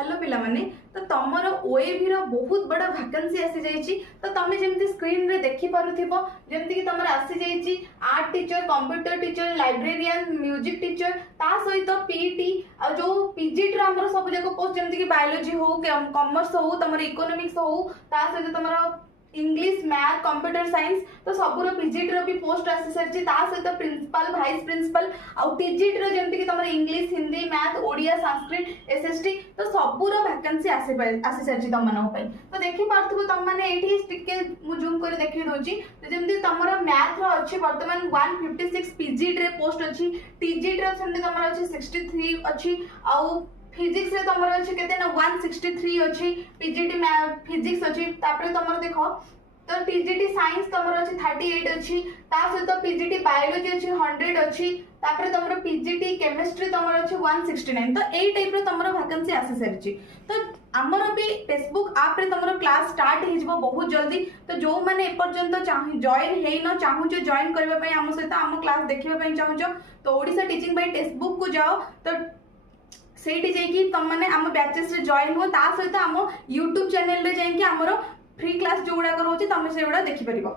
Hello पिला माने तो तमर ओएबी रो बहुत बड़ा वैकेंसी आसी जाइछि। तो तमे जेमति स्क्रीन रे देखि पारुथिबो जेमति कि तमर आसी जाइछि art teacher, computer teacher, librarian, music teacher ता सहित पीटी आ जो पीजीटी रो हमर सब जाको पोस्ट जेमति कि बायोलॉजी हो, कॉमर्स हो, तमर इकोनॉमिक्स हो, ता सहित तमर इंग्लिश, मैथ, कंप्यूटर साइंस तो सबुर पीजीटी रो भी पोस्ट आसी सरछि। ता सहित प्रिंसिपल, वाइस प्रिंसिपल आ टीजीटी रो जेमति कि तमर English, Hindi, math, Odia, Sanskrit, SST तो सबुर वैकेंसी आसी सरछि तम मानक पई। तो देखि पारथुबो तम माने एठी टिके मु जूम कर देखि दोछि। तो जेमति तमर मैथ रो अछि वर्तमान 156 पीजीटी रे पोस्ट अछि, टीजीटी रो सेमति तमर अछि 63 अछि आ फिजिक्स रे तमर अछि केते ना 163 अछि, पीजीटी फिजिक्स अछि। तापरे तमर देखो तो टीजीटी साइंस तमर अछि 38 अछि, ता सहित पीजीटी बायोलॉजी अछि 100 अछि, तापरे तमर पीजीटी केमिस्ट्री तमर अछि 169। तो एई टाइप रो तमर वैकेंसी आसी सरछि। तो हमर भी फेसबुक ऐप रे तमर क्लास स्टार्ट हे जबो बहुत जल्दी। तो जो माने ए पर्यंत चाहि जॉइन हेइ न चाहू जो जॉइन करबा पई हम सहित हम क्लास देखिबा पई चाहू तो ओडिसा टीचिंग बाय टेक्स्टबुक को जाओ। तो सेठी जाइकी तुम मैंने आम बैचेस रे जॉइन हो ता सहित आम यूट्यूब चैनल रे जाइकी हमरो फ्री क्लास जो गुडा रोचे तुम से गुडा देखि परिबो।